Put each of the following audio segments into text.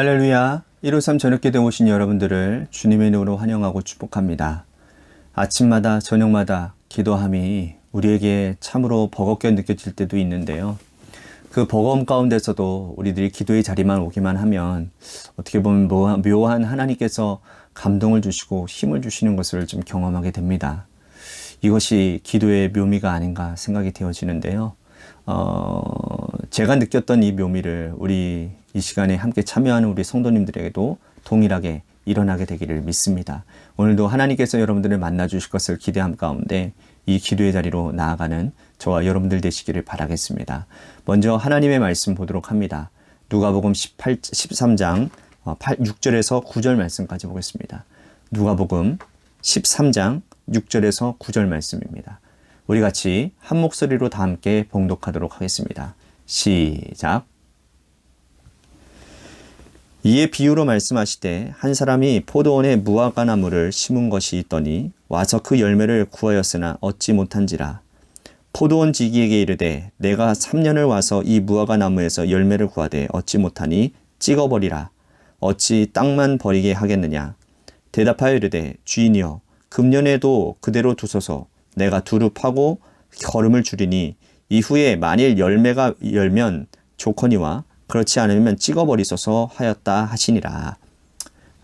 할렐루야. 153 저녁기도에 오신 여러분들을 주님의 이름으로 환영하고 축복합니다. 아침마다 저녁마다 기도함이 우리에게 참으로 버겁게 느껴질 때도 있는데요. 그 버거움 가운데서도 우리들이 기도의 자리만 오기만 하면 어떻게 보면 묘한 하나님께서 감동을 주시고 힘을 주시는 것을 좀 경험하게 됩니다. 이것이 기도의 묘미가 아닌가 생각이 되어지는데요. 제가 느꼈던 이 묘미를 우리 이 시간에 함께 참여하는 우리 성도님들에게도 동일하게 일어나게 되기를 믿습니다. 오늘도 하나님께서 여러분들을 만나 주실 것을 기대함 가운데 이 기도의 자리로 나아가는 저와 여러분들 되시기를 바라겠습니다. 먼저 하나님의 말씀 보도록 합니다. 누가복음 13장 6절에서 9절 말씀까지 보겠습니다. 누가복음 13장 6절에서 9절 말씀입니다. 우리 같이 한 목소리로 다 함께 봉독하도록 하겠습니다. 시작. 이에 비유로 말씀하시되 한 사람이 포도원에 무화과 나무를 심은 것이 있더니 와서 그 열매를 구하였으나 얻지 못한지라. 포도원 지기에게 이르되 내가 3년을 와서 이 무화과 나무에서 열매를 구하되 얻지 못하니 찍어버리라. 어찌 땅만 버리게 하겠느냐. 대답하여 이르되 주인이여 금년에도 그대로 두소서. 내가 두루 파고 거름을 줄이니 이후에 만일 열매가 열면 좋거니와 그렇지 않으면 찍어버리소서 하였다 하시니라.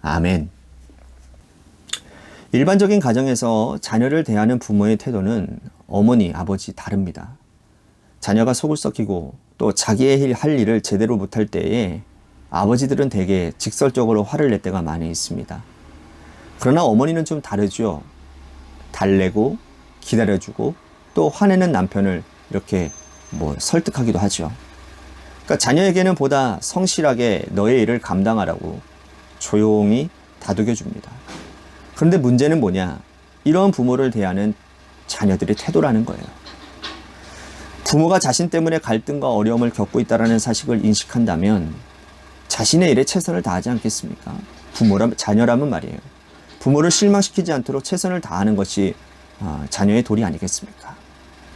아멘. 일반적인 가정에서 자녀를 대하는 부모의 태도는 어머니, 아버지 다릅니다. 자녀가 속을 썩히고 또 자기의 할 일을 제대로 못할 때에 아버지들은 대개 직설적으로 화를 낼 때가 많이 있습니다. 그러나 어머니는 좀 다르죠. 달래고 기다려주고 또 화내는 남편을 이렇게 설득하기도 하죠. 그러니까 자녀에게는 보다 성실하게 너의 일을 감당하라고 조용히 다독여 줍니다. 그런데 문제는 뭐냐? 이런 부모를 대하는 자녀들의 태도라는 거예요. 부모가 자신 때문에 갈등과 어려움을 겪고 있다는 사실을 인식한다면 자신의 일에 최선을 다하지 않겠습니까? 자녀라면 말이에요. 부모를 실망시키지 않도록 최선을 다하는 것이 자녀의 도리 아니겠습니까?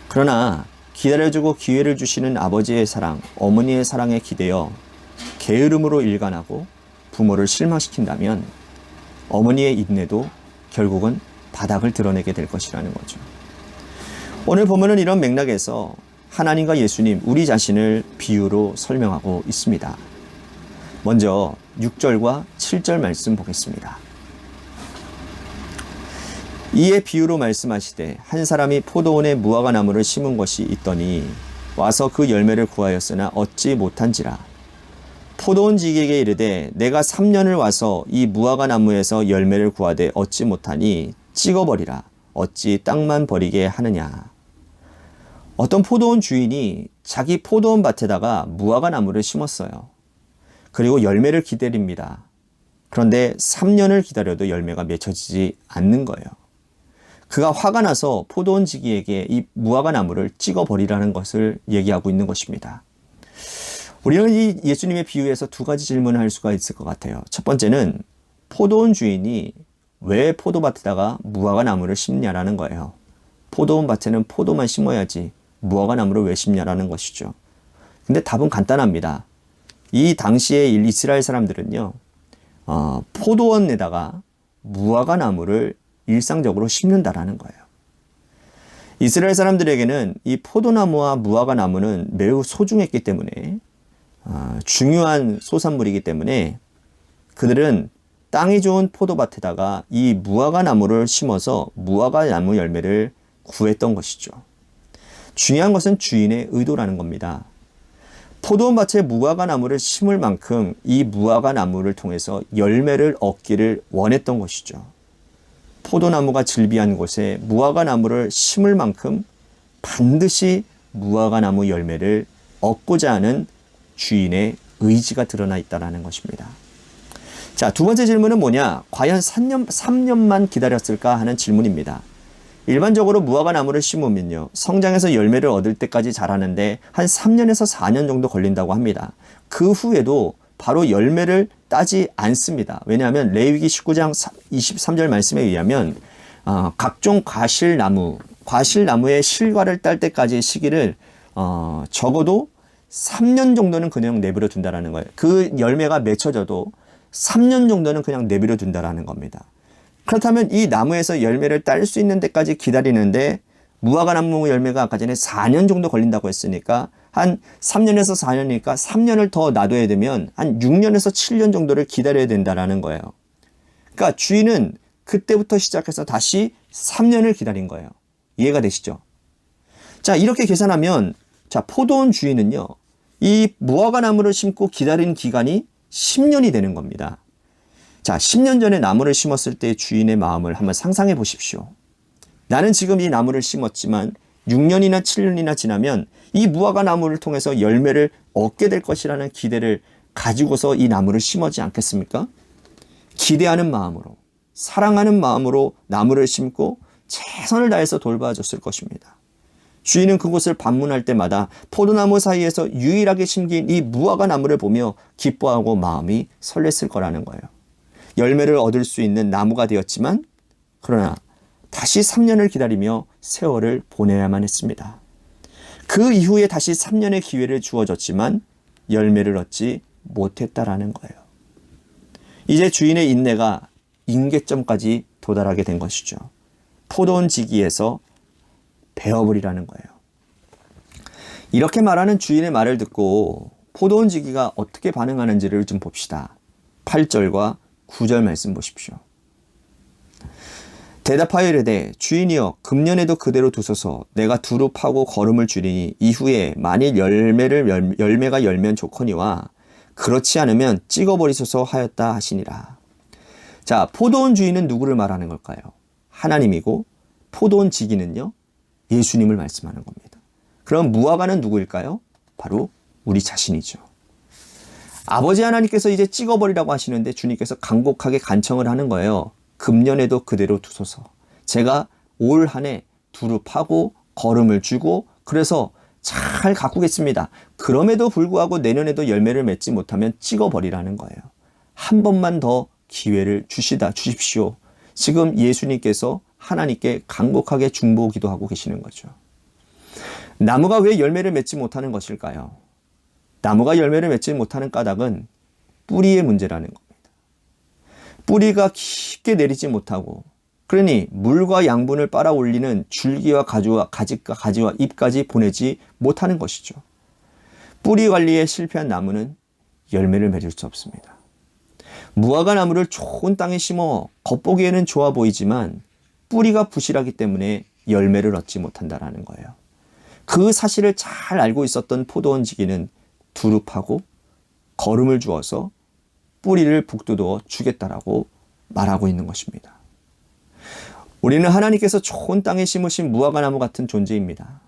그러나 기다려주고 기회를 주시는 아버지의 사랑, 어머니의 사랑에 기대어 게으름으로 일관하고 부모를 실망시킨다면 어머니의 인내도 결국은 바닥을 드러내게 될 것이라는 거죠. 오늘 보면은 이런 맥락에서 하나님과 예수님, 우리 자신을 비유로 설명하고 있습니다. 먼저 6절과 7절 말씀 보겠습니다. 이에 비유로 말씀하시되 한 사람이 포도원에 무화과 나무를 심은 것이 있더니 와서 그 열매를 구하였으나 얻지 못한지라. 포도원 지기에게 이르되 내가 3년을 와서 이 무화과 나무에서 열매를 구하되 얻지 못하니 찍어버리라. 어찌 땅만 버리게 하느냐. 어떤 포도원 주인이 자기 포도원 밭에다가 무화과 나무를 심었어요. 그리고 열매를 기다립니다. 그런데 3년을 기다려도 열매가 맺혀지지 않는 거예요. 그가 화가 나서 포도원 지기에게 이 무화과 나무를 찍어버리라는 것을 얘기하고 있는 것입니다. 우리는 이 예수님의 비유에서 두 가지 질문을 할 수가 있을 것 같아요. 첫 번째는 포도원 주인이 왜 포도밭에다가 무화과 나무를 심냐라는 거예요. 포도원 밭에는 포도만 심어야지 무화과 나무를 왜 심냐라는 것이죠. 근데 답은 간단합니다. 이 당시의 이스라엘 사람들은요, 포도원에다가 무화과 나무를 일상적으로 심는다라는 거예요. 이스라엘 사람들에게는 이 포도나무와 무화과 나무는 매우 소중했기 때문에 중요한 소산물이기 때문에 그들은 땅이 좋은 포도밭에다가 이 무화과 나무를 심어서 무화과 나무 열매를 구했던 것이죠. 중요한 것은 주인의 의도라는 겁니다. 포도원 밭에 무화과 나무를 심을 만큼 이 무화과 나무를 통해서 열매를 얻기를 원했던 것이죠. 포도나무가 즐비한 곳에 무화과 나무를 심을 만큼 반드시 무화과 나무 열매를 얻고자 하는 주인의 의지가 드러나 있다는 것입니다. 자, 두 번째 질문은 뭐냐? 과연 3년만 기다렸을까 하는 질문입니다. 일반적으로 무화과 나무를 심으면요, 성장해서 열매를 얻을 때까지 자라는데 한 3년에서 4년 정도 걸린다고 합니다. 그 후에도 바로 열매를 따지 않습니다. 왜냐하면 레위기 19장 23절 말씀에 의하면 각종 과실나무의 실과를 딸 때까지의 시기를 적어도 3년 정도는 그냥 내버려 둔다라는 거예요. 그 열매가 맺혀져도 3년 정도는 그냥 내버려 둔다라는 겁니다. 그렇다면 이 나무에서 열매를 딸 수 있는 데까지 기다리는데 무화과 나무 열매가 아까 전에 4년 정도 걸린다고 했으니까 한 3년에서 4년이니까 3년을 더 놔둬야 되면 한 6년에서 7년 정도를 기다려야 된다라는 거예요. 그러니까 주인은 그때부터 시작해서 다시 3년을 기다린 거예요. 이해가 되시죠? 자, 이렇게 계산하면 자, 포도원 주인은요, 이 무화과 나무를 심고 기다린 기간이 10년이 되는 겁니다. 자, 10년 전에 나무를 심었을 때 주인의 마음을 한번 상상해 보십시오. 나는 지금 이 나무를 심었지만 6년이나 7년이나 지나면 이 무화과 나무를 통해서 열매를 얻게 될 것이라는 기대를 가지고서 이 나무를 심었지 않겠습니까? 기대하는 마음으로, 사랑하는 마음으로 나무를 심고 최선을 다해서 돌봐줬을 것입니다. 주인은 그곳을 방문할 때마다 포도나무 사이에서 유일하게 심긴 이 무화과 나무를 보며 기뻐하고 마음이 설렜을 거라는 거예요. 열매를 얻을 수 있는 나무가 되었지만 그러나 다시 3년을 기다리며 세월을 보내야만 했습니다. 그 이후에 다시 3년의 기회를 주어졌지만 열매를 얻지 못했다라는 거예요. 이제 주인의 인내가 임계점까지 도달하게 된 것이죠. 포도원 지기에서 베어버리라는 거예요. 이렇게 말하는 주인의 말을 듣고 포도원 지기가 어떻게 반응하는지를 좀 봅시다. 8절과 9절 말씀 보십시오. 대답하여 이르되 주인이여 금년에도 그대로 두소서 내가 두루 파고 거름을 줄이니 이후에 만일 열매가 열면 좋거니와 그렇지 않으면 찍어버리소서 하였다 하시니라. 자, 포도원 주인은 누구를 말하는 걸까요? 하나님이고 포도원 지기는요, 예수님을 말씀하는 겁니다. 그럼 무화과는 누구일까요? 바로 우리 자신이죠. 아버지 하나님께서 이제 찍어버리라고 하시는데 주님께서 간곡하게 간청을 하는 거예요. 금년에도 그대로 두소서. 제가 올 한 해 두루 파고 거름을 주고 그래서 잘 가꾸겠습니다. 그럼에도 불구하고 내년에도 열매를 맺지 못하면 찍어버리라는 거예요. 한 번만 더 기회를 주십시오. 지금 예수님께서 하나님께 간곡하게 중보기도 하고 계시는 거죠. 나무가 왜 열매를 맺지 못하는 것일까요? 나무가 열매를 맺지 못하는 까닭은 뿌리의 문제라는 겁니다. 뿌리가 깊게 내리지 못하고 그러니 물과 양분을 빨아올리는 줄기와 가지와 잎까지 보내지 못하는 것이죠. 뿌리 관리에 실패한 나무는 열매를 맺을 수 없습니다. 무화과 나무를 좋은 땅에 심어 겉보기에는 좋아 보이지만 뿌리가 부실하기 때문에 열매를 얻지 못한다는 거예요. 그 사실을 잘 알고 있었던 포도원 지기는 두루 파고 거름을 주어서 뿌리를 북돋워 주겠다라고 말하고 있는 것입니다. 우리는 하나님께서 좋은 땅에 심으신 무화과 나무 같은 존재입니다.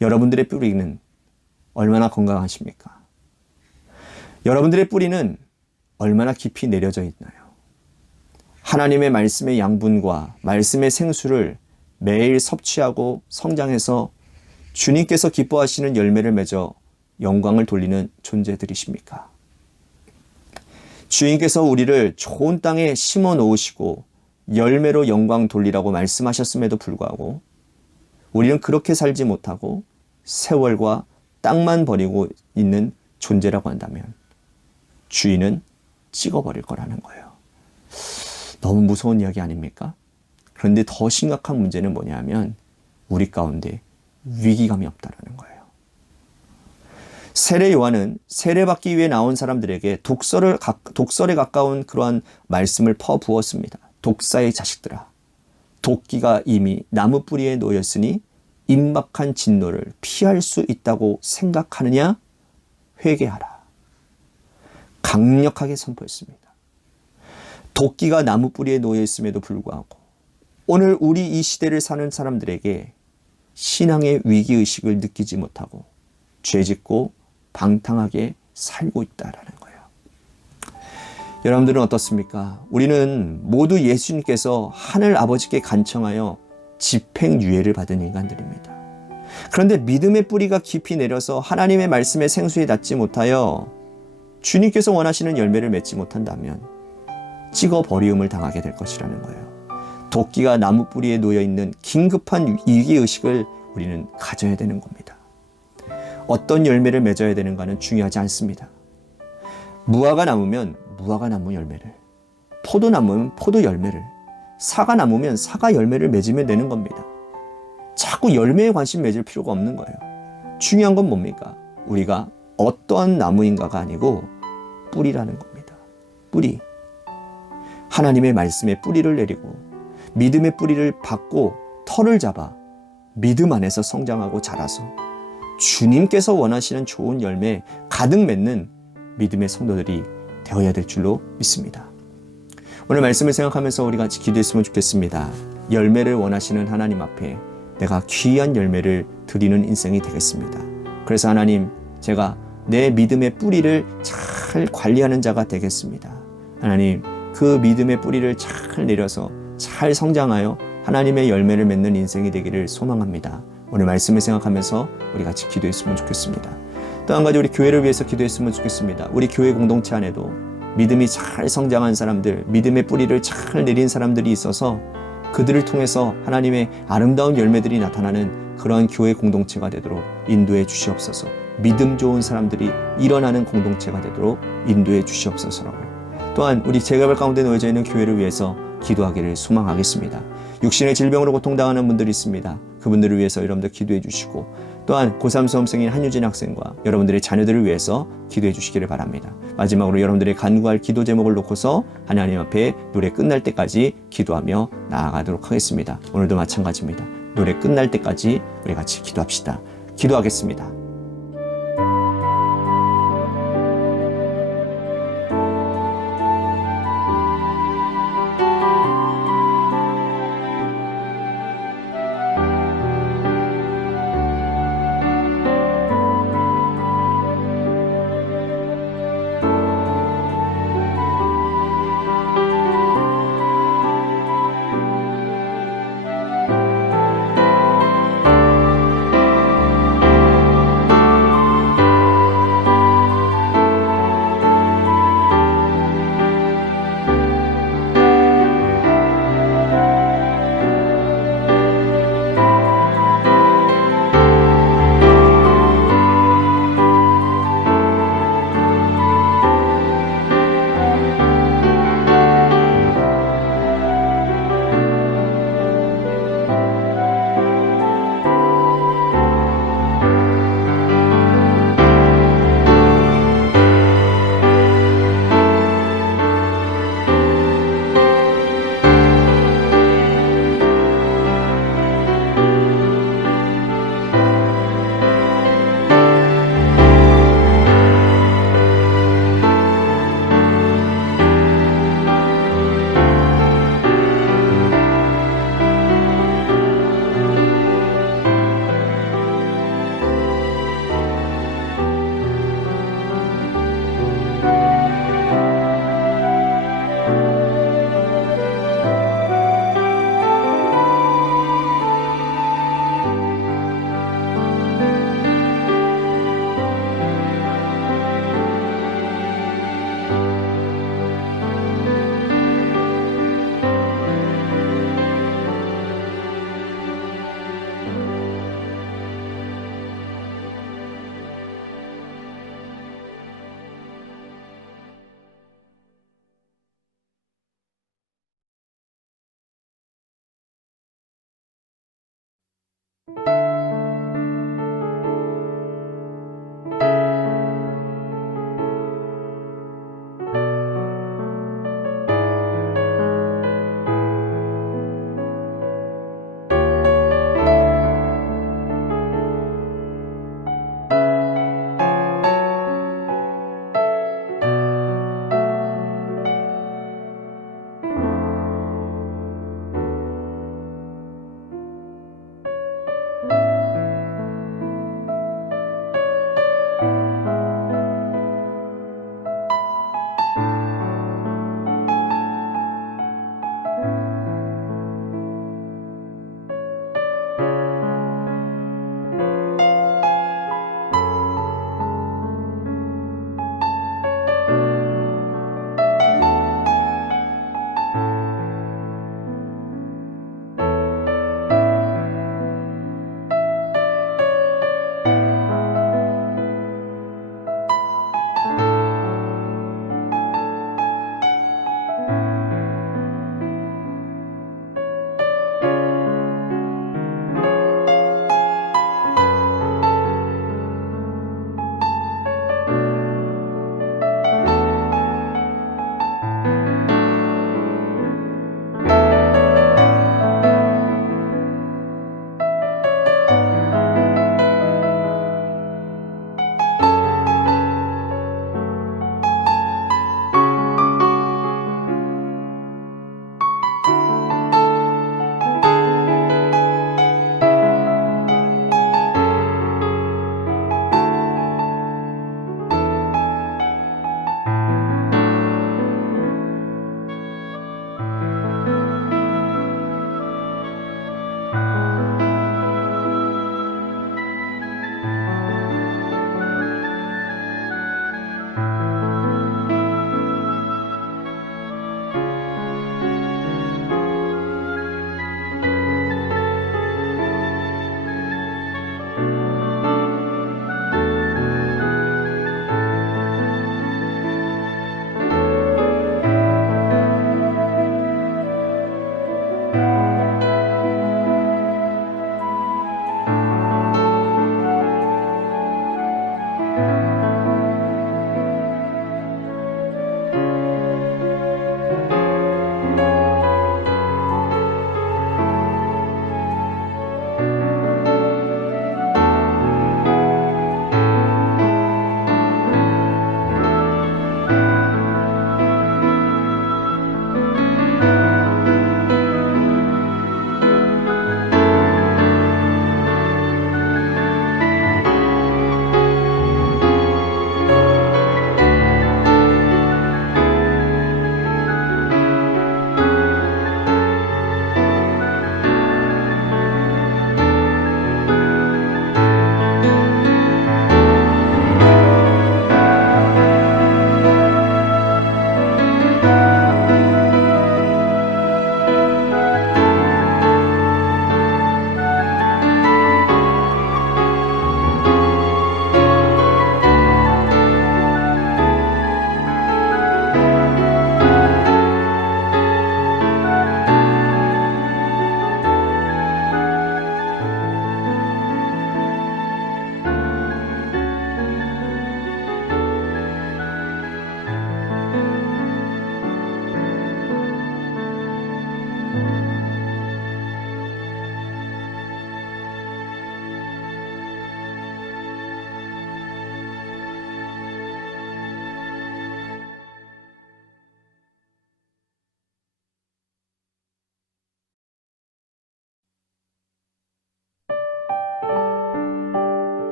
여러분들의 뿌리는 얼마나 건강하십니까? 여러분들의 뿌리는 얼마나 깊이 내려져 있나요? 하나님의 말씀의 양분과 말씀의 생수를 매일 섭취하고 성장해서 주님께서 기뻐하시는 열매를 맺어 영광을 돌리는 존재들이십니까? 주인께서 우리를 좋은 땅에 심어 놓으시고 열매로 영광 돌리라고 말씀하셨음에도 불구하고 우리는 그렇게 살지 못하고 세월과 땅만 버리고 있는 존재라고 한다면 주인은 찍어버릴 거라는 거예요. 너무 무서운 이야기 아닙니까? 그런데 더 심각한 문제는 뭐냐면 우리 가운데 위기감이 없다는 거예요. 세례 요한은 세례받기 위해 나온 사람들에게 독설에 가까운 그러한 말씀을 퍼부었습니다. 독사의 자식들아, 도끼가 이미 나무 뿌리에 놓였으니 임박한 진노를 피할 수 있다고 생각하느냐? 회개하라. 강력하게 선포했습니다. 도끼가 나무 뿌리에 놓여 있음에도 불구하고 오늘 우리 이 시대를 사는 사람들에게 신앙의 위기의식을 느끼지 못하고 죄짓고 방탕하게 살고 있다라는 거예요. 여러분들은 어떻습니까? 우리는 모두 예수님께서 하늘 아버지께 간청하여 집행유예를 받은 인간들입니다. 그런데 믿음의 뿌리가 깊이 내려서 하나님의 말씀의 생수에 닿지 못하여 주님께서 원하시는 열매를 맺지 못한다면 찍어버리움을 당하게 될 것이라는 거예요. 도끼가 나무 뿌리에 놓여있는 긴급한 위기의식을 우리는 가져야 되는 겁니다. 어떤 열매를 맺어야 되는가는 중요하지 않습니다. 무화과 나무면 무화과 나무 열매를, 포도나무는 포도 열매를, 사과 나무면 사과 열매를 맺으면 되는 겁니다. 자꾸 열매에 관심 맺을 필요가 없는 거예요. 중요한 건 뭡니까? 우리가 어떠한 나무인가가 아니고 뿌리라는 겁니다. 뿌리. 하나님의 말씀에 뿌리를 내리고 믿음의 뿌리를 받고 털을 잡아 믿음 안에서 성장하고 자라서 주님께서 원하시는 좋은 열매 가득 맺는 믿음의 성도들이 되어야 될 줄로 믿습니다. 오늘 말씀을 생각하면서 우리가 같이 기도했으면 좋겠습니다. 열매를 원하시는 하나님 앞에 내가 귀한 열매를 드리는 인생이 되겠습니다. 그래서 하나님, 제가 내 믿음의 뿌리를 잘 관리하는 자가 되겠습니다. 하나님, 그 믿음의 뿌리를 잘 내려서 잘 성장하여 하나님의 열매를 맺는 인생이 되기를 소망합니다. 오늘 말씀을 생각하면서 우리 같이 기도했으면 좋겠습니다. 또 한 가지 우리 교회를 위해서 기도했으면 좋겠습니다. 우리 교회 공동체 안에도 믿음이 잘 성장한 사람들, 믿음의 뿌리를 잘 내린 사람들이 있어서 그들을 통해서 하나님의 아름다운 열매들이 나타나는 그러한 교회 공동체가 되도록 인도해 주시옵소서. 믿음 좋은 사람들이 일어나는 공동체가 되도록 인도해 주시옵소서라고. 또한 우리 재개발 가운데 놓여져 있는 교회를 위해서 기도하기를 소망하겠습니다. 육신의 질병으로 고통당하는 분들이 있습니다. 그분들을 위해서 여러분들 기도해 주시고, 또한 고3 수험생인 한유진 학생과 여러분들의 자녀들을 위해서 기도해 주시기를 바랍니다. 마지막으로 여러분들의 간구할 기도 제목을 놓고서 하나님 앞에 노래 끝날 때까지 기도하며 나아가도록 하겠습니다. 오늘도 마찬가지입니다. 노래 끝날 때까지 우리 같이 기도합시다. 기도하겠습니다.